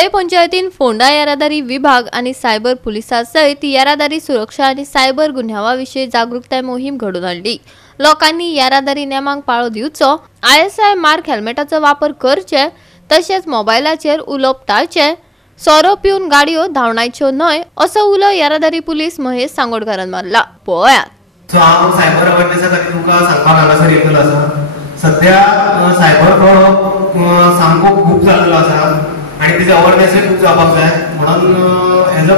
तळे पंचायतीन फोंडा येरादारी विभाग आणि सायबर पुलिसा सहित येरादारी सुरक्षा आणि सायबर गुन्ह्यांविषयी जागरूकता मोहीम घडून आणली। लोकांनी येरादारी नेमांक पाळो दिवचो, ISI मार्क हेल्मेटाचो वापर करचे, तसेच मोबायलाचेर उलोवप टाळचे, सोरो पिवन गाडयो धांवडायच्यो न्हय असो उलो येरादारी पुलीस महेश सांगोडकरान मारला। पळयात। हांव सायबर अवेरनेसा खातीर तुमकां सांगपाक हांगासर येतलो आसा। सध्या सायबर फ्रॉड सामको खूब जाल्लो आसा आणि तेजे अवेरनेसय खूब जावपाक जाय म्हणून एज अ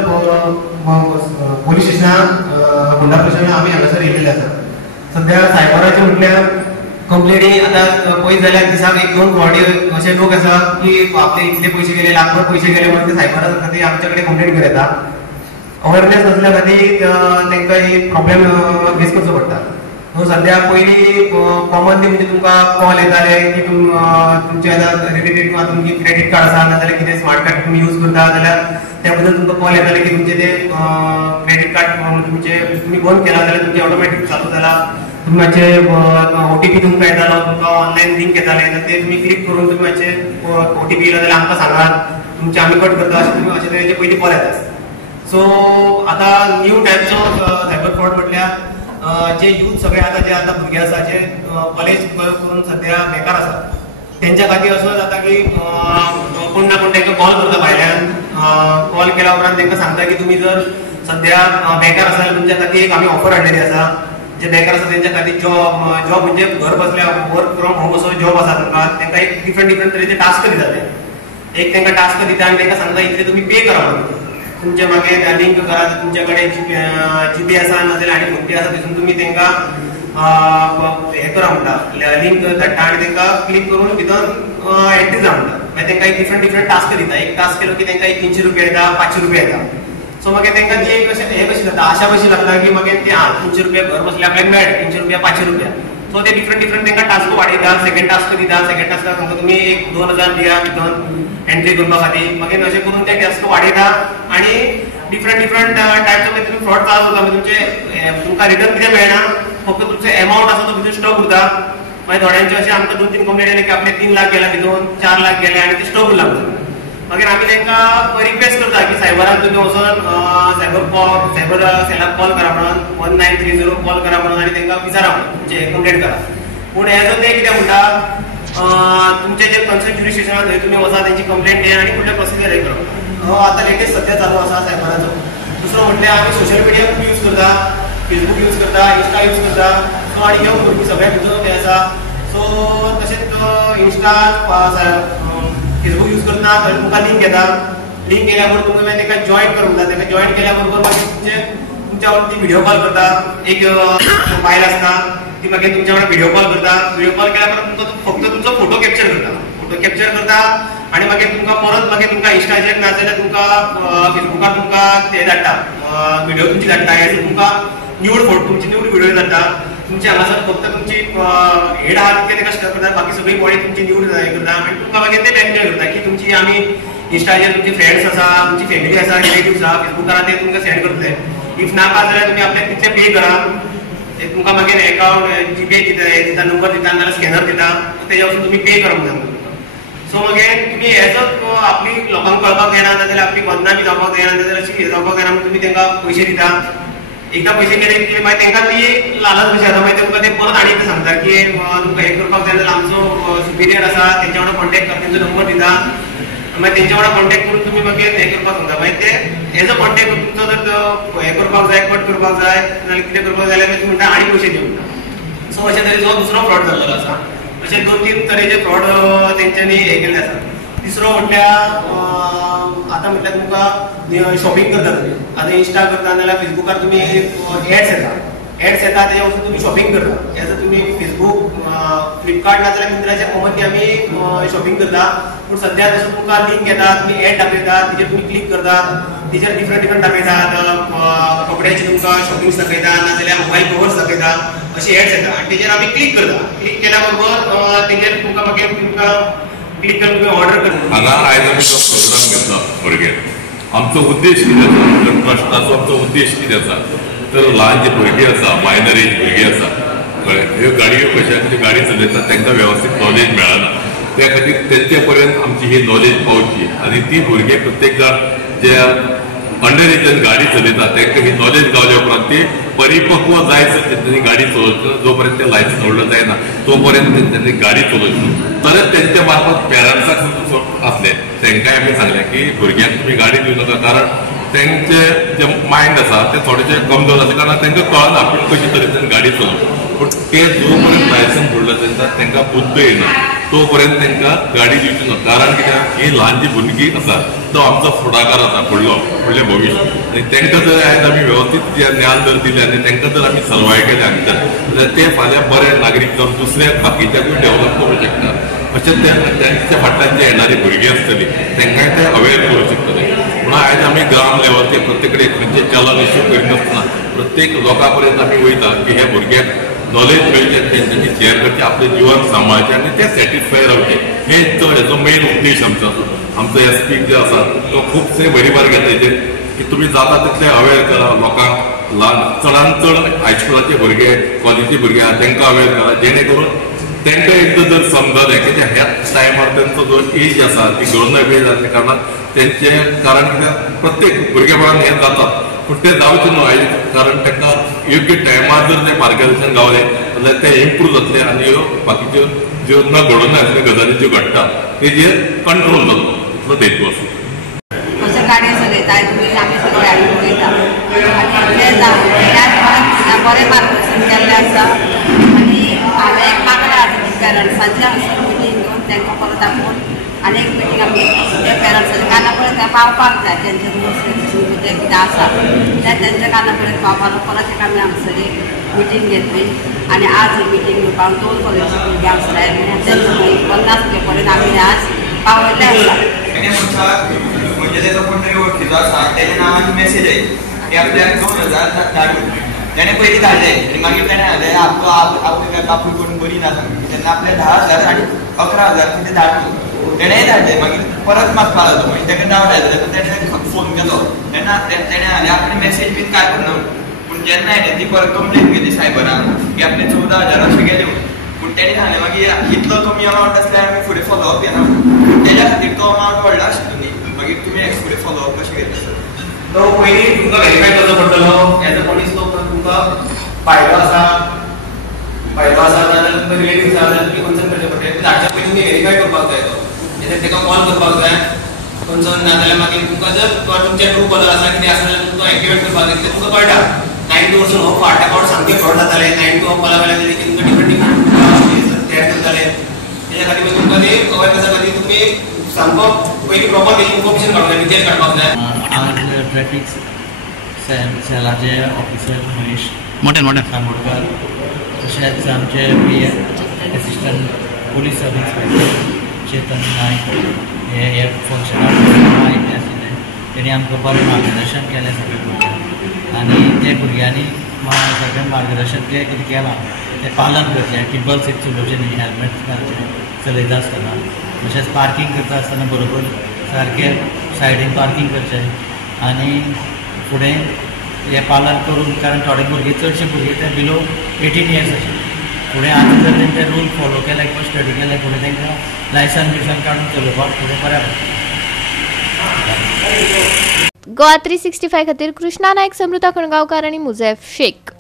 पोलीस स्टेशनाक फोंडा स्टेशनाक आमी हांगासर येयलेले आसा। सध्या सायबराचे म्हटल्यार कंप्लेनी आतां पळयत जाल्यार दिसाक 1-2 फ्रॉड अशे लोक आसा की आपले इतले पयशे गेले, लाखभर पयशे गेले म्हणून ते सायबरा खातीर आमचे कडेन कंप्लेन घेवन येता। अवेरनेस नसल्या खातीर तांकां ही प्रॉब्लेम फेस करचो पडटा। सध्या पयलीं कॉमनली म्हणजे तुमकां कॉल येताले की तुमचे आतां रिलेटेड किंवा तुमची क्रेडीट कार्ड आसा नाजाल्यार कितें स्मार्ट कार्ड तुमी यूज करता जाल्यार त्या बद्दल तुमकां कॉल येताले की तुमचे ते क्रेडीट कार्ड तुमचे तुमी बंद केला जाल्यार तुमचे ऑटोमॅटीक चालू जाला। तुमचे OTP तुमकां येतालो, तुमकां ऑनलायन लिंक येताले, ते तुमी क्लिक करून तुमी मातशे OTP येयलो जाल्यार आमकां सांगात, तुमचे आमी कट करता अशे तरेचे पयलीं कॉल येता। सो आतां new types of cyber fraud म्हटल्यार जे यूथ सगळे जे आता भुरगे आसा जे कॉलेज करून सध्या बेकार आसा त्यांच्या खातीर असो जाता की कोण ना कोण तांकां कॉल करता भायल्यान। कॉल केल्या उपरांत तांकां सांगता की तुमी जर सध्या बेकार आसा जाल्यार तुमच्या खातीर एक आमी ऑफर हाडलेली आसा। जे बेकार आसा तेंच्या खातीर जॉब म्हणजे घर बसल्या वर्क फ्रॉम होम असो जॉब आसा तुमकां, तांकां एक डिफरंट तरेचे टास्क दिता ते। एक तांकां टास्क दिता आनी तांकां सांगता इतले तुमी पे करा म्हणून। तुमचे मागीर लिंक करा, तुमच्या कडेन GP आसा नाजाल्यार आनी फोन पे आसा तेतून तुमी तांकां हे करा म्हणटा, लिंक धाडटा आनी तांकां क्लिक करून भितर एंट्री जा म्हणटा। मागीर तांकां एक डिफरंट टास्क दिता। एक टास्क केलो की तांकां 300 रुपया येता, 500 रुपया येता। सो मागीर तांकां ती एक हे कशी जाता, आशा कशी लागता की मागीर ते 300 रुपया घर बसल्या आपल्याक मेळटा, 300 रुपया 500 रुपया। सो ते डिफरंट तांकां टास्क वाडयता। सेकंड टास्क दिता, सेकंड टास्काक सांगता तुमी एक 2000 दिया भितर एंट्री करपा खातीर। मागीर अशें करून ते टास्क वाडयता आनी डिफरंट टायप्स ऑफ तुमी फ्रॉड चालू जाता। तुमचे तुमकां रिटर्न कितें मेळना, फक्त तुमचो अमाउंट आसा तो भितर स्टॉक उरता। मागीर थोड्यांचे अशें आमकां 2-3 कंप्लेंट येयले की आपले 3 लाख गेल्या भितर, 4 लाख गेले आनी ते स्टॉक उरला। मागीर आमी तांकां रिक्वेस्ट करता की सायबराक तुमी वचून सायबर सेलाक कॉल करा म्हणून 1930 कॉल करा म्हणून आनी तांकां विचारा म्हणून तुमचे कंप्लेंट करा। पूण हेजो ते कितें म्हणटा, तुमचे जे कन्सर्न ज्युरिस्डिक्शनान थंय तुमी वचा, तांची कंप्लेंट दिया आनी फुडले प्रोसिजर हे करप। हो आतां लेटेस्ट सध्या चालू आसा सायबराचो। दुसरो म्हटल्यार आमी सोशल मिडिया खूब यूज करता, फेसबूक यूज करता, इंस्टा यूज करता। सो आनी ह्यो भुरगीं सगळ्या भितर हे आसा। सो तशेंच इंस्टा फेसबूक यूज करता, थंय तुमकां लिंक येता। लिंक केल्या बरोबर तुमी मागीर ताका जॉइन कर म्हणटा, ताका जॉइन केल्या बरोबर मागीर तुमच्या वरती व्हिडिओ कॉल करता। एक मोबायल आसता ती मागीर तुमच्या वांगडा व्हिडिओ कॉल करता। व्हिडिओ कॉल केल्या बरोबर तुमकां फक्त तुमचो फोटो कॅप्चर करता, फोटो कॅप्चर करता आनी मागीर तुमकां परत मागीर तुमकां इंस्टाचेर नाजाल्यार तुमकां फेसबुकार तुमकां ते धाडटा, व्हिडिओ तुमची धाडटा। हेजे तुमकां न्यूड फोटो तुमची न्यूड व्हिडिओ धाडटा। तुमचे हांगासर फक्त तुमची हेड आहा तितके तेका स्टक करता, बाकी सगळी बॉडी तुमची न्यूड हे करता आनी तुमकां मागीर ते ब्लॅकमेल करता की तुमची आमी इंस्टाचेर तुमचे फ्रेंड्स आसा, तुमची फॅमिली आसा, रिलेटिव्स आहा, फेसबुकार ते तुमकां सेंड करतले। इफ नाका जाल्यार तुमी आपल्याक कितले पे करा, तुमकां मागीर अकाउंट जीपे दिता, नंबर दिता नाजाल्यार स्कॅनर दिता, तेजे वचून तुमी पे करा म्हणटा। सो मागीर तुमी हेजो आपली लोकांक कळपाक जायना नाजाल्यार आपली बदनामी जावपाक जायना नाजाल्यार अशी जावपाक जायना म्हणून तुमी तांकां पयशे दिता। एकदां पयशे गेले की मागीर तांकां ती लालच कशी जाता, मागीर तुमकां ते परत आनी ते सांगता की तुमकां हे करपाक जाय जाल्यार आमचो सुपिरियर आसा तेंच्या वांगडा कॉन्टेक्ट करा, तेंचो नंबर दिता। मागीर तेंच्या वांगडा कॉन्टेक्ट करून तुमी मागीर हे करपाक सांगता। मागीर ते हेजो कॉन्टेक्ट तुमचो जर हे करपाक जाय, कट करपाक जाय नाजाल्यार कितें करपाक जाय जाल्यार म्हणटा आनी पयशे दिवं म्हणटा। सो अशे तरेचो दुसरो फ्रॉड जाल्लो आसा। अशे 2-3 तरेचे फ्रॉड तेंच्यांनी हे केल्ले आसा। तिसरो म्हटल्यार आतां म्हटल्यार तुमकां शॉपिंग करता तुमी, आतां इंस्टा करता नाजाल्यार फेसबुकार तुमी एड्स येता तेजे वचून तुमी शॉपिंग करता। एज तुमी फेसबूक, फ्लिपकार्ट नाजाल्यार मिंत्राचेर कॉमनली आमी शॉपिंग करता। पूण सद्या तसो तुमकां लिंक येता, तुमी एड दाखयता, तेजेर तुमी क्लिक करता, तेजेर डिफरंट दाखयता। कपड्याची तुमकां शॉपिंग दाखयता नाजाल्यार मोबायल कवर्स दाखयता, अशी एड्स येता आनी तेजेर आमी क्लिक करता। क्लिक केल्या बरोबर तेजेर तुमकां मागीर तुमकां क्लिक करून तुमी ऑर्डर करता। हांगा आयज आमी तो प्रोग्राम घेतला भुरगे। आमचो उद्देश कितें आसा, ट्रस्टाचो आमचो उद्देश कितें आसा तर ल्हान जे भुरगे आसा, मायनर एज भुरगे आसा, ह्यो गाडयो कशा गाडी चलयता तांकां वेवस्थीत नॉलेज मेळना। त्या खातीर तेंचे पर्यंत आमची ही नॉलेज पावची आनी ती भुरगे प्रत्येक जाण जे अंडर एजन गाडी चलयता तांकां ही नॉलेज गावल्या उपरांत ती परिपक्व जायसर तेंच्यांनी गाडी चलोवची जो पर्यंत ते लायसन्स होल्डर जायना तो पर्यंत तेंच्यांनी गाडी चलोवची तरच तेंच्या मार्फत पेरंट्साक आसले तांकांय आमी सांगलें की भुरग्यांक तुमी गाडी दिवं नाका कारण तेंचे जे मायंड आसा ते थोडेशे कमजोर आसा कारण तांकां कळना आपूण कशे तरेन गाडी चलोवप पूण ते जो पर्यंत लायसन्स होल्डर जाता तांकां बुद्ध येना तो पर्यंत तांकां गाडी दिवची ना कारण कित्याक ही ल्हान जी भुरगीं आसा तो आमचो फुडाकार आसा फुडलें भविश्य आनी तांकां जर आयज आमी वेवस्थीत जे ज्ञान जर दिलें आनी तांकां जर आमी सर्वाय केलें हांगच्यान जाल्यार ते फाल्यां बरे नागरीक जावन दुसऱ्या बाकीच्याकूय डेव्हलप करूंक शकता अशें त्यांच्या फाटल्यान जे येणारी भुरगीं आसतलीं तांकांय ते अवेअर करूंक शकतले म्हणून आयज आमी ग्राम लेवलचेर प्रत्येक कडेन खंयचे चलन इश्यू करिनासतना प्रत्येक लोकां पर्यंत आमी वयता की हे भुरग्याक नॉलेज मेळचें तेंच्यांनी शेअर करचें आपलें जिवन सांबाळचें आनी ते सॅटिस्फाय रावचे हे चड हेचो मेन उद्देश आमचो एसपी जो आसा तो खुबशे भर घेता हेचेर की तुमी जाता तितले अवेअर करा लोकांक चडांत चड हायस्कुलाचे भुरगे कॉलेजी भुरगे आहा तांकां अवेअर करा जेणे करून तांकां एकदां जर समजलें की ह्या टायमार तांचो जो एज आसा ती ग्रोन अप एज आसल्या कारणान तेंचें कारण कित्याक प्रत्येक भुरगेपणान हें जाता पूण तें जावचें न्हू आयज कारण तांकां योग्य टायमार जर तें मार्गदर्शन गावलें जाल्यार तें इम्प्रूव जातलें आनी ह्यो बाकीच्यो ज्यो न घडोवना आसल्यो गजाली ज्यो घडटा तेजेर कंट्रोल जातलो इतलो हेतू आसा अशें गाडी चलयताय तुमी आमी सगळे गाडी पळयता आनी तें जावन बरें मार्गदर्शन केल्लें आसा आनी हांवें एक मागणें आसा पेरंट्सांचे हांगसर मिटींग घेवन तांकां परत आपूण आनी एक मिटींग आमी ते पेरंट्साच्या काना पर्यंत ते पावपाक जाय तेंचे रुल्स रेग्युलेशन जे कितें आसा ते तेंच्या काना पर्यंत पावपाक परत एक आमी हांगसर एक मिटींग घेतली आनी आज ही मिटींग घेवपाक 2 कॉलेजी भुरगे हांगसर आयिल्ले आनी तेंचे 50 पर्यंत आमी आज पावयल्ले आसा म्हणजे त्याचा कोणतरी ओळखीचो आसा त्याच्या नावान मेसेज आहे की आपल्याक 2000 धाडून त्याने पयलीं धाडले आनी मागीर ताणें हाडलें आपल्या बापूय कोण बरी ना तेन्ना आपले 10,000 आनी 11,000 कितें धाडून तेणेंय धाडले मागीर परत मागपाक लागलो म्हणजे ताका डावट आयलो तेका ताणें फोन केलो तेन्ना तेणें हालें आपली मेसेज बीन काय करना पूण जेन्ना हांवें ती परत कंप्लेन केली सायबरान की आपले 14,000 अशें गेले पूण तेणें हालें मागीर इतलो कमी अमावंट आसल्यार आमी फुडें फॉलोअप घेना तेज्या खातीर तो अमावंट व्हडलो आशिल्लो न्ही मागीर तुमी फुडें फॉलोअप कशें घेतले सर तो पयलीं तुमकां व्हेरीफाय करचो पडटलो एज अ मनीस तो तुमकां फायदो आसा नाजाल्यार तुमकां रिलेटिव्स आसा जाल्यार तुमी कन्सर्न करचें पडटलें धाडच्या पयलीं तुमी व्हेरीफाय करपाक जाय तो तेजेर ताका कॉल करपाक जाय कन्सर्न नाजाल्यार मागीर तुमकां जर तुमचे ट्रू कलर आसा कितें आसा जाल्यार तुमकां एक्टिवेट करपाक जाय कित्याक तुमकां कळटा 9 to वचून हो फाट अकाउंट सामके फ्रॉड जाताले 9 to कॉला वेळार की तुमकां डिफरंट तयार करताले तेज्या खातीर तुमकां ते अवेरनेसा खातीर तुमी सामको पयलीं प्रॉपर इन्फॉर्मेशन काडपाक जाय डिटेल काडपाक जाय आज ट्रॅफिक सेलाचे ऑफिसर महेश सांगोडकर तशेंच आमचे assistant police sub inspector Chetan Naik हे फंक्शनाक आयिल्ले आशिल्ले तेणी आमकां बरें मार्गदर्शन केलें सगळ्या भुरग्यांक आनी ते भुरग्यांनी सगळें मार्गदर्शन जें कितें केलां तें पालन करचें टिबल सीट चलोवचें न्ही हेल्मेट घालचें चलयता आसतना तशेंच पार्किंग करता आसतना बरोबर सारकें सायडीन पार्किंग करचें आनी फुडें हें पालन करून कारण थोडे भुरगे चडशे भुरगे ते बिलो 18 इयर्स आशिल्ले फुडें आतां जर तेंचे रूल फॉलो केले किंवा स्टडी केले फुडें तांकां लायसन बिसन काडून चलोवपाक फुडें बऱ्या गोवा 365 खातीर कृष्णा नायक, समृता खणगांवकार आनी मुझैफ शेख.